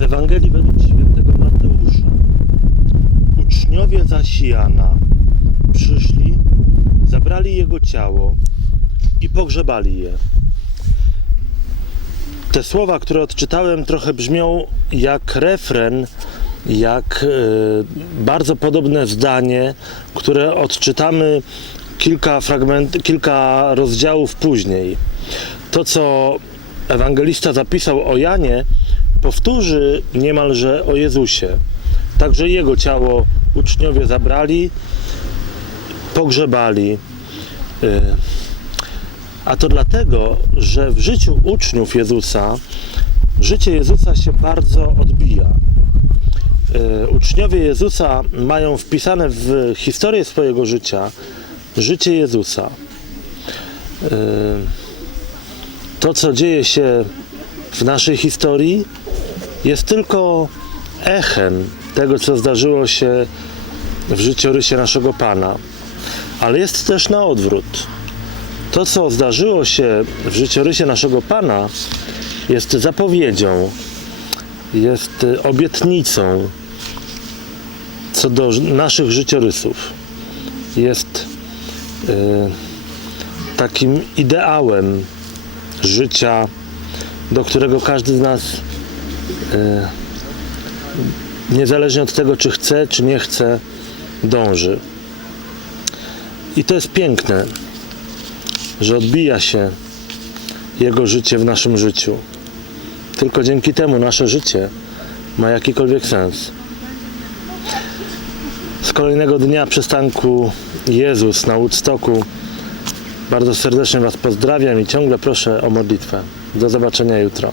Z Ewangelii według świętego Mateusza. Uczniowie zaś Jana przyszli, zabrali jego ciało i pogrzebali je. Te słowa, które odczytałem, trochę brzmią jak refren, jak e, bardzo podobne zdanie, które odczytamy kilka fragment, kilka rozdziałów później. To, co ewangelista zapisał o Janie, powtórzy niemalże o Jezusie. Także jego ciało uczniowie zabrali, pogrzebali. Y, A to dlatego, że w życiu uczniów Jezusa życie Jezusa się bardzo odbija. Y, Uczniowie Jezusa mają wpisane w historię swojego życia życie Jezusa. Y, To, co dzieje się w naszej historii, jest tylko echem tego, co zdarzyło się w życiorysie naszego Pana. Ale jest też na odwrót. To, co zdarzyło się w życiorysie naszego Pana, jest zapowiedzią, jest obietnicą co do naszych życiorysów. Jest y, takim ideałem życia, do którego każdy z nas, niezależnie od tego, czy chce, czy nie chce, dąży. I to jest piękne, że odbija się Jego życie w naszym życiu. Tylko dzięki temu nasze życie ma jakikolwiek sens. Z kolejnego dnia przystanku Jezus na Woodstocku bardzo serdecznie Was pozdrawiam i ciągle proszę o modlitwę. Do zobaczenia jutro.